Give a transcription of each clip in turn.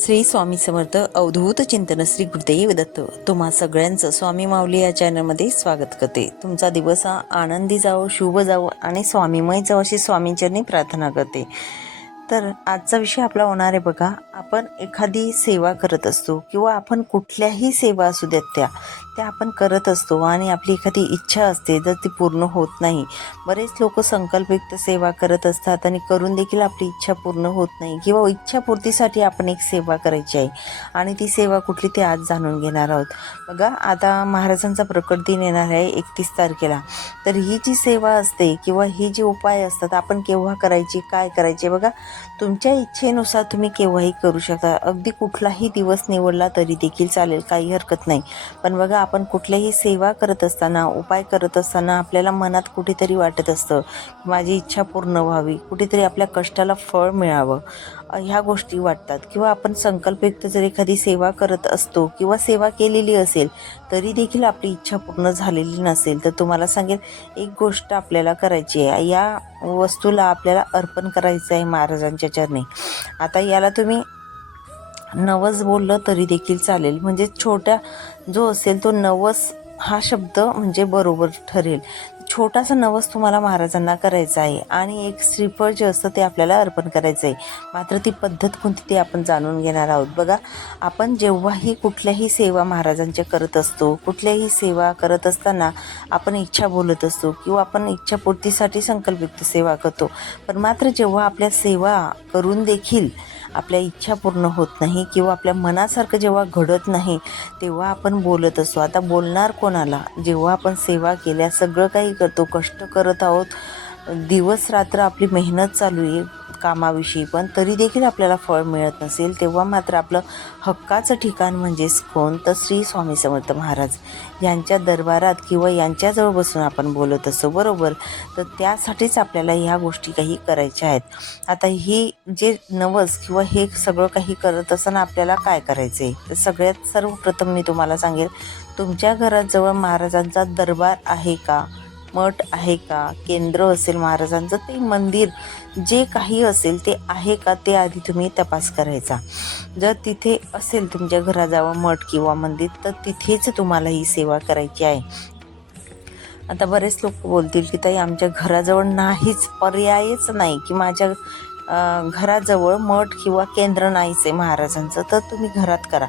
श्री स्वामी समर्थ अवधूत चिंतन श्री गुरुदेव दत्त. तुम्हा सगळ्यांचं स्वामी माऊली या चॅनलमध्ये स्वागत करते. तुमचा दिवस हा आनंदी जावो शुभ जावो आणि स्वामीमय जावो अशी स्वामींचरणी प्रार्थना करते. तर आजचा विषय आपला होणार आहे बघा आपण एखादी सेवा करत असतो किंवा आपण कुठल्याही सेवा असू द्यात त्या त्या आपण करत असतो आणि आपली एखादी इच्छा असते जर ती पूर्ण होत नाही. बरेच लोक संकल्पयुक्त सेवा करत असतात आणि करून देखील आपली इच्छा पूर्ण होत नाही किंवा इच्छापूर्तीसाठी आपण एक सेवा करायची आहे आणि ती सेवा कुठली ते आज जाणून घेणार आहोत. बघा आता महाराजांचा प्रकट दिन येणार आहे एकतीस तारखेला. तर ही जी सेवा असते किंवा ही जी उपाय असतात आपण केव्हा करायची काय करायची बघा. तुमच्या इच्छेनुसार तुम्ही केव्हाही करू शकता अगदी कुठलाही दिवस निवडला तरी देखील चालेल काही हरकत नाही. पण बघा आपण कुठल्याही सेवा करत असताना उपाय करत असताना आपल्याला मनात कुठेतरी वाटत असतं माझी इच्छा पूर्ण व्हावी. कुठेतरी आपल्या कष्टाला फळ मिळावं. ह्या गोष्टी वाटतात. किंवा आपण संकल्पयुक्त जर एखादी सेवा करत असतो किंवा सेवा केलेली असेल तरी देखील आपली इच्छा पूर्ण झालेली नसेल तर तुम्हाला सांगेल एक गोष्ट आपल्याला करायची आहे. या वस्तूला आपल्याला अर्पण करायचं आहे महाराजांच्या चरणी. आता याला तुम्ही नवस बोललं तरी देखील चालेल. म्हणजे छोट्या जो असेल तो नवस हा शब्द म्हणजे बरोबर ठरेल. छोटासा नवस तुम्हाला महाराजांना करायचा आहे आणि एक श्रीफळ जे असतं ते आपल्याला अर्पण करायचं आहे. मात्र ती पद्धत कोणती ते आपण जाणून घेणार आहोत. बघा आपण जेव्हाही कुठल्याही सेवा महाराजांच्या करत असतो कुठल्याही सेवा करत असताना आपण इच्छा बोलत असतो किंवा आपण इच्छापूर्तीसाठी संकल्पित सेवा करतो. पण मात्र जेव्हा आपल्या सेवा करून देखील आपल्या इच्छा पूर्ण होत नाही किंवा आपल्या मनासारखं जेव्हा घडत नाही तेव्हा आपण बोलत असतो आता बोलणार कोणाला? जेव्हा आपण सेवा केल्या सगळं काही करतो कष्ट करत आहोत दिवस रात्र आपली मेहनत चालू आहे कामाविषयी पण तरी देखील आपल्याला फळ मिळत नसेल तेव्हा मात्र आपलं हक्काचं ठिकाण म्हणजेच कोण? तर श्री स्वामी समर्थ महाराज यांच्या दरबारात किंवा यांच्याजवळ बसून आपण बोलत असतो बरोबर? तर त्यासाठीच आपल्याला ह्या गोष्टी काही करायच्या आहेत. आता ही जे नवस किंवा हे सगळं काही करत असताना आपल्याला काय करायचं आहे तर सगळ्यात सर्वप्रथम मी तुम्हाला सांगेल तुमच्या घराजवळ महाराजांचा दरबार आहे का? मठ आहे का? केंद्र असेल महाराजांचं ते मंदिर जे काही असेल ते आहे का ते आधी तुम्ही तपास करायचा. जर तिथे असेल तुमच्या घराजवळ मठ किंवा मंदिर तर तिथेच तुम्हाला ही सेवा करायची आहे. आता बरेच लोक बोलतील की ताई आमच्या घराजवळ नाहीच पर्यायच नाही की माझ्या घराजवळ मठ किंवा केंद्र नाहीच आहे महाराजांचं तर तुम्ही घरात करा.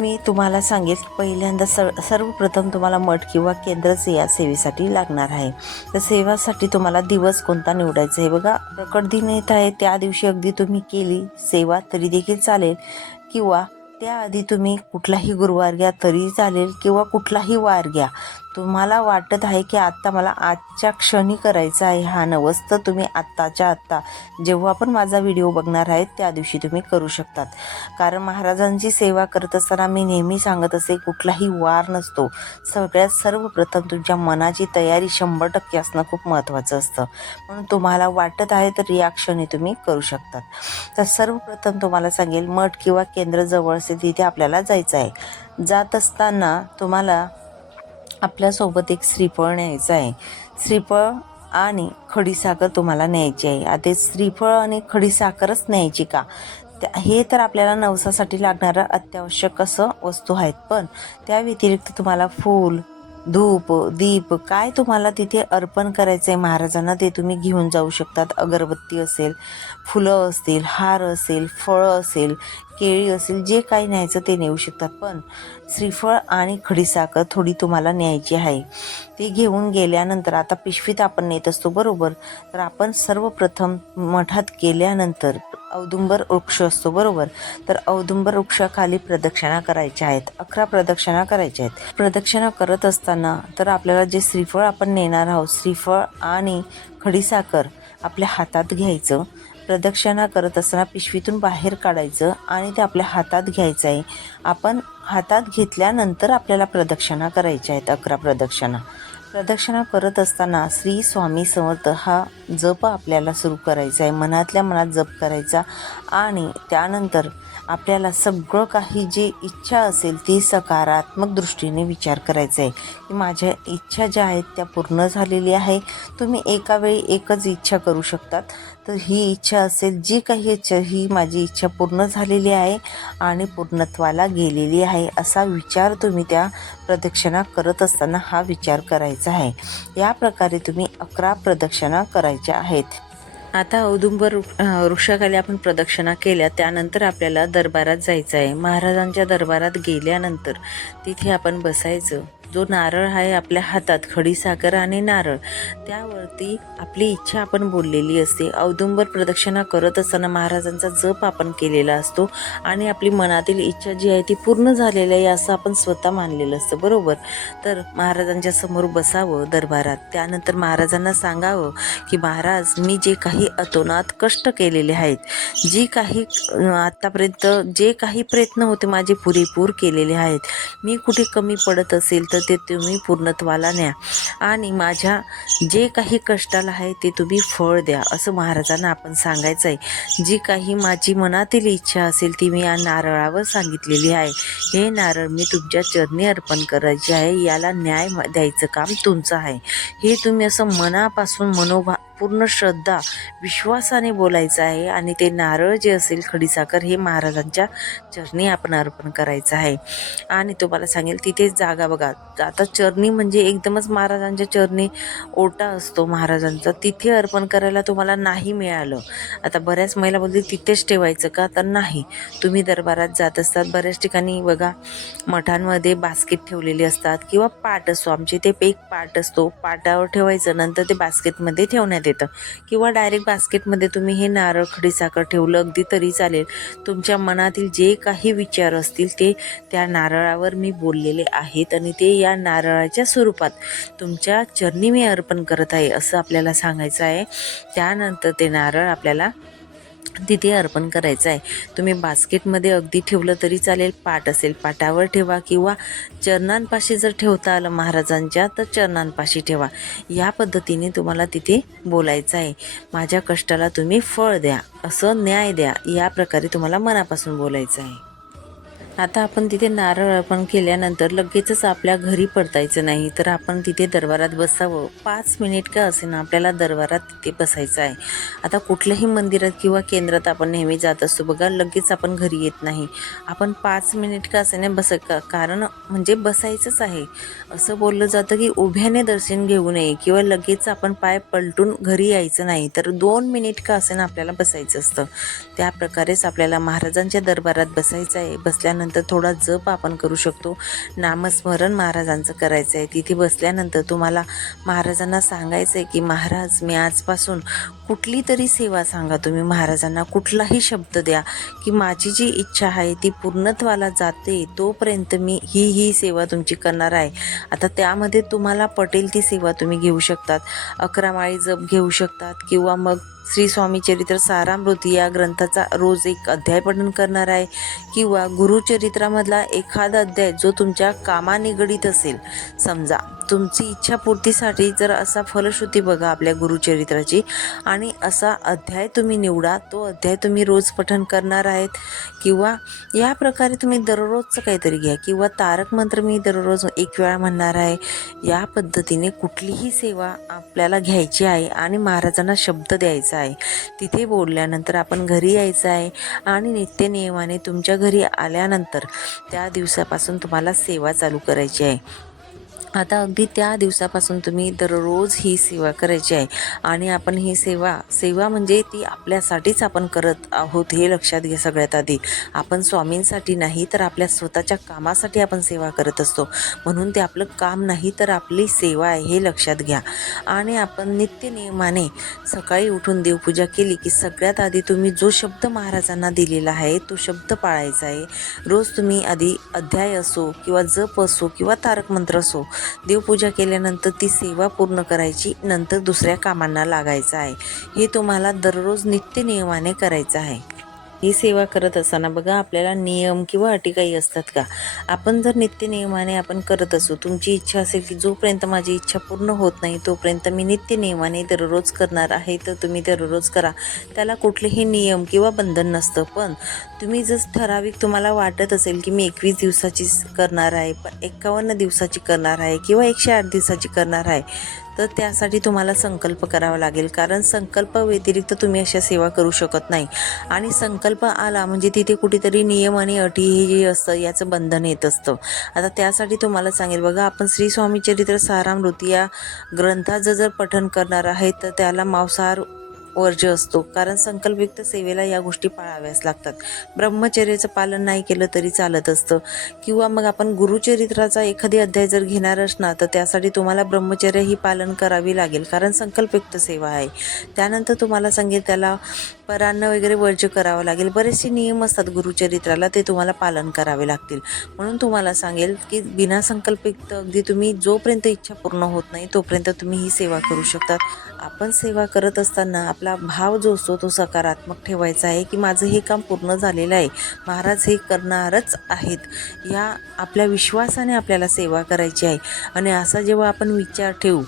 मी तुम्हाला सांगेल पहिल्यांदा स सर्वप्रथम तुम्हाला मठ किंवा केंद्रच या सेवेसाठी लागणार आहे. तर सेवासाठी तुम्हाला दिवस कोणता निवडायचा आहे बघा. प्रकट दिन येत आहे त्या दिवशी अगदी तुम्ही केली सेवा तरी देखील चालेल. किंवा त्याआधी तुम्ही कुठलाही गुरुवार घ्या तरी चालेल किंवा कुठलाही वार घ्या. तुम्हाला वाटत आहे की आत्ता मला आजच्या क्षणी करायचा आहे. हा नवस तर तुम्ही आत्ताच्या आत्ता जेव्हा पण माझा व्हिडिओ बघणार आहेत त्या दिवशी तुम्ही करू शकतात. कारण महाराजांची सेवा करत असताना मी नेहमी सांगत असे कुठलाही वार नसतो. सगळ्यात सर्वप्रथम तुमच्या मनाची तयारी शंभर टक्के असणं खूप महत्त्वाचं असतं. म्हणून तुम्हाला वाटत आहे तर या क्षणी तुम्ही करू शकतात. तर सर्वप्रथम तुम्हाला सांगेल मठ किंवा केंद्र जवळ असेल तिथे आपल्याला जायचं आहे. जात असताना तुम्हाला आपल्यासोबत एक श्रीफळ न्यायचं आहे. श्रीफळ आणि खडीसाखर तुम्हाला न्यायची आहे. आता श्रीफळ आणि खडीसाखरच न्यायची का? त्या- हे तर आपल्याला नवसासाठी लागणारं अत्यावश्यक असं वस्तू आहेत. पण त्या व्यतिरिक्त तुम्हाला फूल धूप दीप काय तुम्हाला तिथे अर्पण करायचं आहे महाराजांना ते तुम्ही घेऊन जाऊ शकतात. अगरबत्ती असेल फुलं असतील हार असेल फळं असेल केळी असेल जे काही न्यायचं ते नेऊ शकतात. पण श्रीफळ आणि खडीसाखर थोडी तुम्हाला न्यायची आहे. ती घेऊन गेल्यानंतर आता पिशवीत आपण नेत असतो बरोबर? तर आपण सर्वप्रथम मठात गेल्यानंतर औदुंबर वृक्ष असतो बरोबर? तर औदुंबर वृक्षाखाली प्रदक्षिणा करायच्या आहेत. अकरा प्रदक्षिणा करायच्या आहेत. प्रदक्षिणा करत असताना तर आपल्याला जे श्रीफळ आपण नेणार आहोत श्रीफळ आणि खडीसाखर आपल्या हातात घ्यायचं. प्रदक्षिणा करत असताना पिशवीतून बाहेर काढायचं आणि ते आपल्या हातात घ्यायचं आहे. आपण हातात घेतल्यानंतर आपल्याला प्रदक्षिणा करायच्या आहेत. अकरा प्रदक्षिणा. प्रदक्षिणा करत असताना श्री स्वामी समर्थ हा जप आपल्याला सुरू करायचा आहे. मनातल्या मनात जप करायचा आणि त्यानंतर आपल्याला सगळं काही जी इच्छा असेल ती सकारात्मक दृष्टीने विचार करायचा आहे. की माझ्या इच्छा ज्या आहेत त्या पूर्ण झालेली आहे. तुम्ही एका वेळी एकच इच्छा करू शकतात. तर ही इच्छा असेल जी काही इच्छा ही माझी इच्छा पूर्ण झालेली आहे आणि पूर्णत्वाला गेलेली आहे असा विचार तुम्ही त्या प्रदक्षिणा करत असताना हा विचार करायचा आहे. या प्रकारे तुम्ही अकरा प्रदक्षिणा करायच्या आहेत. आता औदुंबर वृक्षाखाली आपण प्रदक्षिणा केल्या. त्यानंतर आपल्याला दरबारात जायचं आहे. महाराजांच्या दरबारात गेल्यानंतर तिथे आपण बसायचं. जो नारळ आहे आपल्या हातात खडीसाखर आणि नारळ त्यावरती आपली इच्छा आपण बोललेली असते. औदुंबर प्रदक्षिणा करत असताना महाराजांचा जप आपण केलेला असतो आणि आपली मनातील इच्छा जी आहे ती पूर्ण झालेली आहे असं आपण स्वतः मानलेलं असतं. बरोबर? तर महाराजांच्या समोर बसावं दरबारात. त्यानंतर महाराजांना सांगावं की महाराज मी जे काही अतोनात कष्ट केलेले आहेत. जी काही आत्तापर्यंत जे काही प्रयत्न होते माझे पुरेपूर केलेले आहेत. मी कुठे कमी पडत असेल तर ते तुम्ही पूर्णत्वाला न्या. आणि माझ्या जे काही कष्टाला आहे ते तुम्ही फळ द्या असं महाराजांना आपण सांगायचं आहे. जी काही माझी मनातील इच्छा असेल ती मी या नारळावर सांगितलेली आहे. हे नारळ मी तुमच्या चरणी अर्पण करायचे आहे. याला न्याय म- द्यायचं काम तुमचं आहे. हे तुम्ही असं मनापासून मनोभा पूर्ण श्रद्धा विश्वासाने बोलायचं आहे आणि ते नारळ जे असेल खडीसाखर हे महाराजांच्या चरणी आपण अर्पण करायचं आहे. आणि तुम्हाला सांगेल तिथे जागा बघा. आता चरणी म्हणजे एकदमच महाराजांच्या चरणी ओटा असतो महाराजांचा. तिथे अर्पण करायला तुम्हाला नाही मिळालं. आता बऱ्याच महिला बोलते तिथेच ठेवायचं का? तर नाही. तुम्ही दरबारात जात असतात. बऱ्याच ठिकाणी बघा मठांमध्ये बास्केट ठेवलेली असतात किंवा पाट असतो. आमच्या इथे एक पाट असतो. पाटावर ठेवायचं नंतर ते बास्केटमध्ये ठेवण्यात येतं किंवा डायरेक्ट बास्केटमध्ये तुम्ही हे नारळ खडीसाखर ठेवलं अगदी तरी चालेल. तुमच्या मनातील जे काही विचार असतील ते त्या नारळावर मी बोललेले आहेत आणि ते या नारळाच्या स्वरूपात तुमच्या चरणी मी अर्पण करत आहे असं आपल्याला सांगायचं आहे. त्यानंतर ते नारळ आपल्याला तिथे अर्पण करायचं आहे. तुम्ही बास्केटमध्ये अगदी ठेवलं तरी चालेल पाट असेल पाटावर ठेवा किंवा चरणांपाशी जर ठेवता आलं महाराजांच्या तर चरणांपाशी ठेवा. या पद्धतीने तुम्हाला तिथे बोलायचं आहे. माझ्या कष्टाला तुम्ही फळ द्या असं न्याय द्या या प्रकारे तुम्हाला मनापासून बोलायचं आहे. आता आपण तिथे नारळ अर्पण केल्यानंतर लगेचच आपल्या घरी परतायचं नाही. तर आपण तिथे दरबारात बसावं. पाच मिनिट का असेना आपल्याला दरबारात तिथे बसायचं आहे. आता कुठल्याही मंदिरात किंवा केंद्रात आपण नेहमी जात असतो बघा लगेच आपण घरी येत नाही. आपण पाच मिनिट का असेना बस का कारण म्हणजे बसायचंच आहे. असं बोललं जातं की उभ्याने दर्शन घेऊ नये किंवा लगेच आपण पाय पलटून घरी यायचं नाही. तर दोन मिनिट का असेना आपल्याला बसायचं असतं. त्या प्रकारेच आपल्याला महाराजांच्या दरबारात बसायचं आहे. बसल्यानंतर थोडा जप आपण करू शकतो. नामस्मरण महाराजांचं करायचं आहे. तिथे बसल्यानंतर तुम्हाला महाराजांना सांगायचं आहे की महाराज मी आजपासून कुठली तरी सेवा सांगा तुम्ही. महाराजांना कुठलाही शब्द द्या की माझी जी इच्छा आहे ती पूर्णत्वाला जाते. तोपर्यंत मी ही ही सेवा तुमची करणार आहे. आता त्यामध्ये तुम्हाला पटेल ती सेवा तुम्ही घेऊ शकतात. अकरा माळी जप घेऊ शकतात किंवा मग श्री स्वामी चरित्र सारामृती या ग्रंथाचा रोज एक अध्याय पठण करणार आहे. किंवा गुरुचरित्रामधला एखादा अध्याय जो तुमच्या कामानिगडीत असेल समजा. तुमची इच्छापूर्तीसाठी जर असा फलश्रुती बघा आपल्या गुरुचरित्राची आणि असा अध्याय तुम्ही निवडा तो अध्याय तुम्ही रोज पठण करणार आहेत किंवा या प्रकारे तुम्ही दररोजचं काहीतरी घ्या किंवा तारक मंत्र मी दररोज एक वेळा म्हणणार आहे या पद्धतीने कुठलीही सेवा आपल्याला घ्यायची आहे आणि महाराजांना शब्द द्यायचा आहे. तिथे बोलल्यानंतर आपण घरी यायचं आहे आणि नित्यनियमाने तुमच्या घरी आल्यानंतर त्या दिवसापासून तुम्हाला सेवा चालू करायची आहे. आता अगदी त्या दिवसापासून तुम्ही दररोज ही सेवा करायची आहे. आणि आपण ही सेवा सेवा म्हणजे ती आपल्यासाठीच आपण करत आहोत हे लक्षात घ्या सगळ्यात आधी. आपण स्वामींसाठी नाही तर आपल्या स्वतःच्या कामासाठी आपण सेवा करत असतो. म्हणून ते आपलं काम नाही तर आपली सेवा आहे हे लक्षात घ्या. आणि आपण नित्य नियमाने सकाळी उठून देवपूजा केली की सगळ्यात आधी तुम्ही जो शब्द महाराजांना दिलेला आहे तो शब्द पाळायचा आहे. रोज तुम्ही आधी अध्याय असो किंवा जप असो किंवा तारक मंत्र असो देवपूजा केल्यानंतर ती सेवा पूर्ण करायची नंतर दुसऱ्या कामांना लागायचं आहे. हे तुम्हाला दररोज नित्य नियमाने करायचं आहे. ही सेवा करत असताना बघा आपल्याला नियम किंवा अटी काही असतात का? आपण जर नित्य नियमाने आपण करत असू तुमची इच्छा असेल की जोपर्यंत माझी इच्छा पूर्ण होत नाही तोपर्यंत मी नित्य नियमाने दररोज करणार आहे तर तुम्ही दररोज करा. त्याला कुठलेही नियम किंवा बंधन नसतं. पण तुम्ही जर ठराविक तुम्हाला वाटत असेल की मी एकवीस दिवसाची करणार आहे पण एकावन्न दिवसाची करणार आहे किंवा एकशे आठ दिवसाची करणार आहे तर त्यासाठी तुम्हाला संकल्प करावा लागेल. कारण संकल्प व्यतिरिक्त तुम्ही अशा सेवा करू शकत नाही. आणि संकल्प आला म्हणजे तिथे कुठेतरी नियम आणि अटी हे जे असतं याचं बंधन येत असतं. आता त्यासाठी तुम्हाला सांगेल बघा आपण श्री स्वामी चरित्र सारामृती या ग्रंथाचं जर पठन करणार आहे तर त्याला मांसाहार वर्ज्य असतो. कारण संकल्पयुक्त सेवेला या गोष्टी पाळाव्याच लागतात. ब्रह्मचर्याचं पालन नाही केलं तरी चालत असतं. किंवा मग आपण गुरुचरित्राचा एखादी अध्याय जर घेणार असणार तर त्यासाठी तुम्हाला ब्रह्मचर्य ही पालन करावी लागेल. कारण संकल्पयुक्त सेवा आहे. त्यानंतर तुम्हाला सांगेल त्याला परान्न वगैरे वर्ज्य करावं लागेल. बरेचसे नियम असतात गुरुचरित्राला ते तुम्हाला पालन करावे लागतील. म्हणून तुम्हाला सांगेल की बिना संकल्पयुक्त अगदी तुम्ही जोपर्यंत इच्छा पूर्ण होत नाही तोपर्यंत तुम्ही ही सेवा करू शकता. आपण सेवा करत असताना आपला भाव जो असतो तो सकारात्मक ठेवायचा आहे की माझं हे काम पूर्ण झालेलं आहे महाराज हे करणारच आहेत. या आपल्या विश्वासाने आपल्याला सेवा करायची आहे. आणि असा जेव्हा आपण विचार ठेवू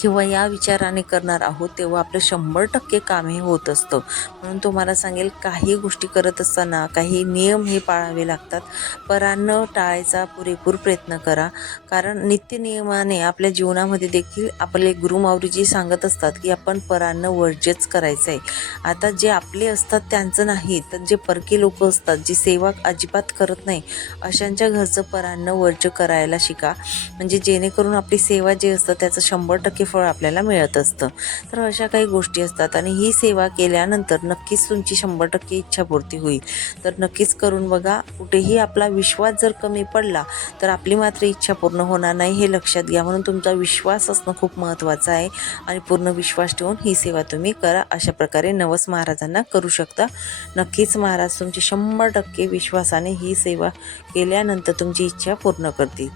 किंवा या विचाराने करणार आहोत तेव्हा आपलं शंभर टक्के काम हे होत असतं. म्हणून तुम्हाला सांगेल काही गोष्टी करत असताना काही नियम हे पाळावे लागतात. परान्न टाळायचा पुरेपूर प्रयत्न करा. कारण नित्य नियमाने आपल्या जीवनामध्ये देखील आपले गुरुमाऊलीजी सांगत असतात की आपण परान्न वर्ज्यच करायचं आहे आता जे आपले असतात त्यांचं नाही तर जे परके लोक असतात जी सेवा अजिबात करत नाही अशांच्या घरचं परान्न वर्ज्य करायला शिका. म्हणजे जेणेकरून आपली सेवा जी असतं त्याचं शंभर टक्के फळ आपल्याला मिळत असतं. तर अशा काही गोष्टी असतात आणि ही सेवा केल्यानंतर नक्कीच तुमची शंभर टक्के इच्छापूर्ती होईल. तर नक्कीच करून बघा कुठेही आपला विश्वास जर कमी पडला तर आपली मात्र इच्छा पूर्ण होणार नाही हे लक्षात घ्या. म्हणून तुमचा विश्वास असणं खूप महत्त्वाचं आहे आणि पूर्ण विश्वास ठेवून ही सेवा तुम्ही करा. अशा प्रकारे नवस महाराजांना करू शकता. नक्कीच महाराज तुमची शंभर टक्के विश्वासाने ही सेवा केल्यानंतर तुमची इच्छा पूर्ण करतील.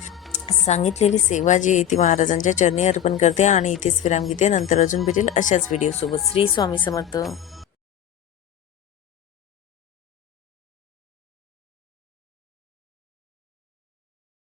सांगितलेली सेवा जी आहे ती महाराजांच्या चरणी अर्पण करते आणि इथेच विराम घेते नंतर अजून भेटेल अशाच व्हिडिओसोबत श्री स्वामी समर्थ.